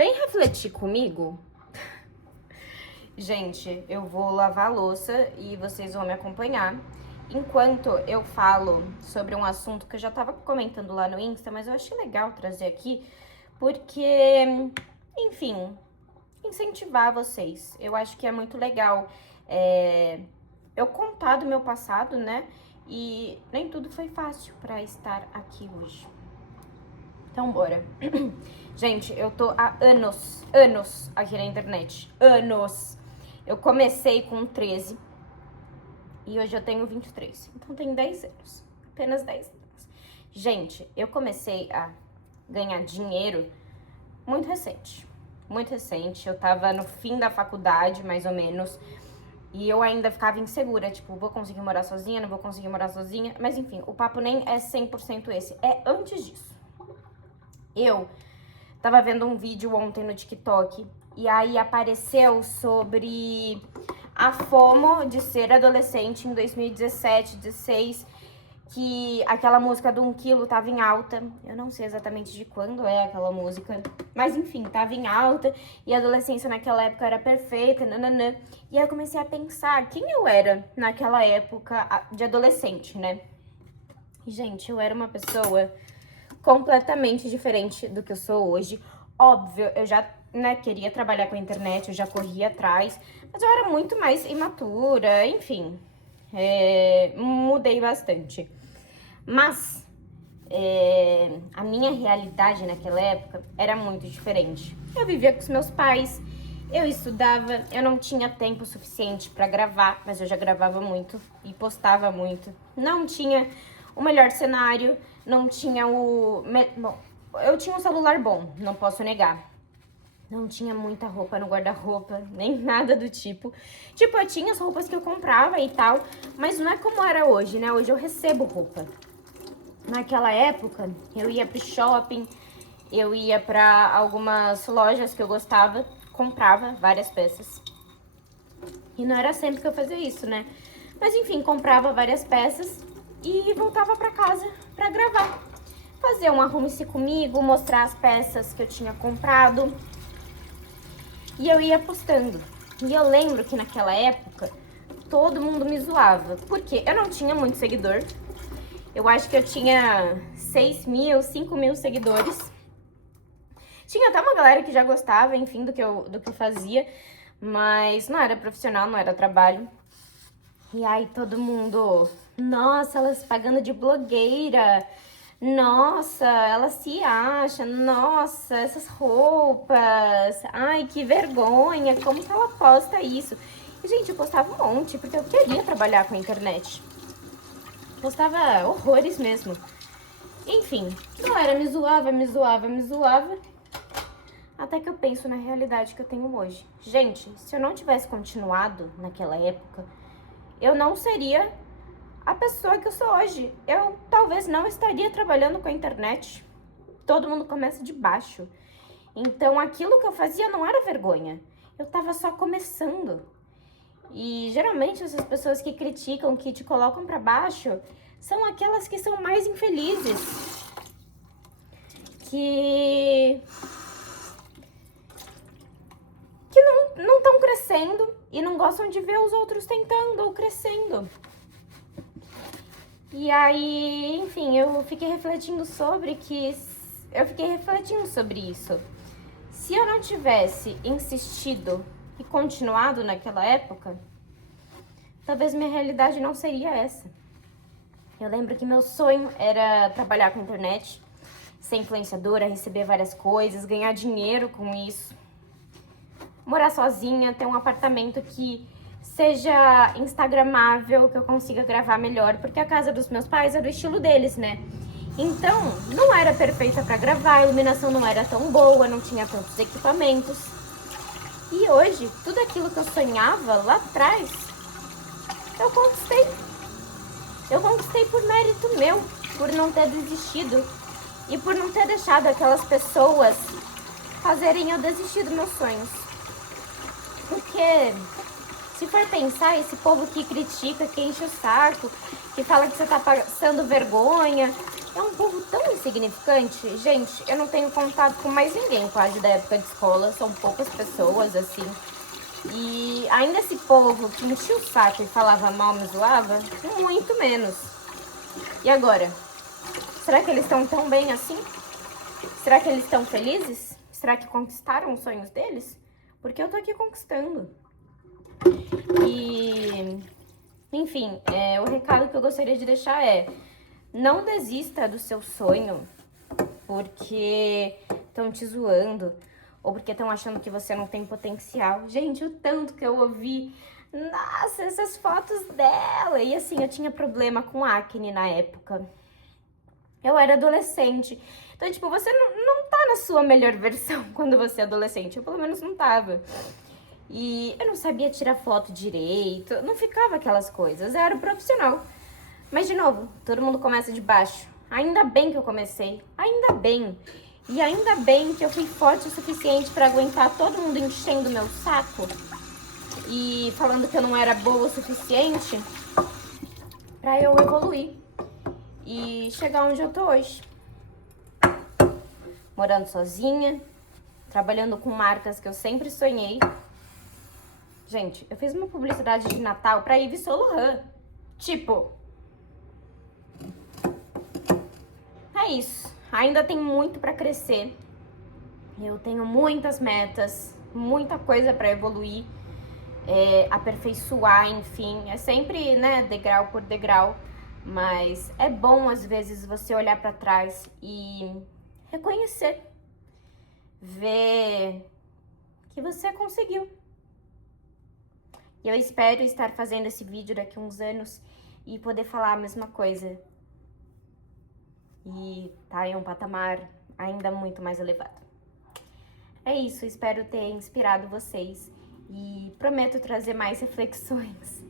Vem refletir comigo? Gente, eu vou lavar a louça e vocês vão me acompanhar enquanto eu falo sobre um assunto que eu já tava comentando lá no Insta, mas eu achei legal trazer aqui, porque, enfim, incentivar vocês. Eu acho que é muito legal eu contar do meu passado, né? E nem tudo foi fácil pra estar aqui hoje. Então, bora. Gente, eu tô há anos aqui na internet. Anos. Eu comecei com 13 e hoje eu tenho 23. Então, tem 10 anos. Apenas 10 anos. Gente, eu comecei a ganhar dinheiro muito recente. Muito recente. Eu tava no fim da faculdade, mais ou menos. E eu ainda ficava insegura, tipo, vou conseguir morar sozinha, não vou conseguir morar sozinha. Mas enfim, o papo nem é 100% esse. É antes disso. Eu tava vendo um vídeo ontem no TikTok e aí apareceu sobre a FOMO de ser adolescente em 2017, 16, que aquela música do 1 quilo tava em alta. Eu não sei exatamente de quando é aquela música, mas enfim, tava em alta e a adolescência naquela época era perfeita, nananã. E aí eu comecei a pensar quem eu era naquela época de adolescente, né? E, gente, eu era uma pessoa completamente diferente do que eu sou hoje. Óbvio, eu já, queria trabalhar com a internet, eu já corria atrás, mas eu era muito mais imatura, enfim, mudei bastante. Mas a minha realidade naquela época era muito diferente. Eu vivia com os meus pais, eu estudava, eu não tinha tempo suficiente pra gravar, mas eu já gravava muito e postava muito. Não tinha o melhor cenário, não tinha Bom, eu tinha um celular bom, não posso negar. Não tinha muita roupa no guarda-roupa, nem nada do tipo. Tipo, eu tinha as roupas que eu comprava e tal, mas não é como era hoje, né? Hoje eu recebo roupa. Naquela época, eu ia pro shopping, eu ia pra algumas lojas que eu gostava, comprava várias peças. E não era sempre que eu fazia isso, né? Mas enfim, comprava várias peças e voltava pra casa pra gravar. Fazer um arrume-se comigo, mostrar as peças que eu tinha comprado. E eu ia postando. E eu lembro que naquela época, todo mundo me zoava. Porque eu não tinha muito seguidor. Eu acho que eu tinha 6 mil, 5 mil seguidores. Tinha até uma galera que já gostava, enfim, do que eu fazia. Mas não era profissional, não era trabalho. E aí todo mundo, nossa, ela se pagando de blogueira. Nossa, ela se acha, nossa, essas roupas, ai, que vergonha, como que ela posta isso? E, gente, eu postava um monte, porque eu queria trabalhar com a internet. Postava horrores mesmo. Enfim, a galera me zoava, me zoava, me zoava. Até que eu penso na realidade que eu tenho hoje. Gente, se eu não tivesse continuado naquela época, eu não seria a pessoa que eu sou hoje. Eu talvez não estaria trabalhando com a internet. Todo mundo começa de baixo. Então, aquilo que eu fazia não era vergonha. Eu tava só começando. E, geralmente, essas pessoas que criticam, que te colocam pra baixo, são aquelas que são mais infelizes. Que não estão crescendo e não gostam de ver os outros tentando ou crescendo. E aí, enfim, eu fiquei refletindo sobre isso. Se eu não tivesse insistido e continuado naquela época, talvez minha realidade não seria essa. Eu lembro que meu sonho era trabalhar com internet, ser influenciadora, receber várias coisas, ganhar dinheiro com isso, morar sozinha, ter um apartamento que seja instagramável, que eu consiga gravar melhor, porque a casa dos meus pais era o estilo deles, né? Então, não era perfeita pra gravar, a iluminação não era tão boa, não tinha tantos equipamentos. E hoje, tudo aquilo que eu sonhava lá atrás, eu conquistei. Eu conquistei por mérito meu, por não ter desistido e por não ter deixado aquelas pessoas fazerem eu desistir dos meus sonhos. Porque se for pensar, esse povo que critica, que enche o saco, que fala que você tá passando vergonha, É um povo tão insignificante. Gente, eu não tenho contato com mais ninguém quase da época de escola. São poucas pessoas, assim. E ainda esse povo que enchia o saco e falava mal, me zoava, muito menos. E agora? Será que eles estão tão bem assim? Será que eles estão felizes? Será que conquistaram os sonhos deles? Porque eu tô aqui conquistando. E, enfim, o recado que eu gostaria de deixar é: não desista do seu sonho porque estão te zoando ou porque estão achando que você não tem potencial. Gente, o tanto que eu ouvi, nossa, essas fotos dela. E assim, eu tinha problema com acne na época. Eu era adolescente. Então, tipo, você não tá na sua melhor versão quando você é adolescente. Eu, pelo menos, não tava. E eu não sabia tirar foto direito. Não ficava aquelas coisas. Eu era o profissional. Mas, de novo, todo mundo começa de baixo. Ainda bem que eu comecei. Ainda bem. E ainda bem que eu fui forte o suficiente pra aguentar todo mundo enchendo meu saco e falando que eu não era boa o suficiente pra eu evoluir e chegar onde eu tô hoje. Morando sozinha, trabalhando com marcas que eu sempre sonhei. Gente, eu fiz uma publicidade de Natal pra Yves Saint Laurent. Tipo, é isso. Ainda tem muito pra crescer. Eu tenho muitas metas, muita coisa pra evoluir, aperfeiçoar, enfim. É sempre, né, degrau por degrau. Mas é bom, às vezes, você olhar pra trás e reconhecer. Ver que você conseguiu. E eu espero estar fazendo esse vídeo daqui a uns anos e poder falar a mesma coisa. E tá em um patamar ainda muito mais elevado. É isso, espero ter inspirado vocês e prometo trazer mais reflexões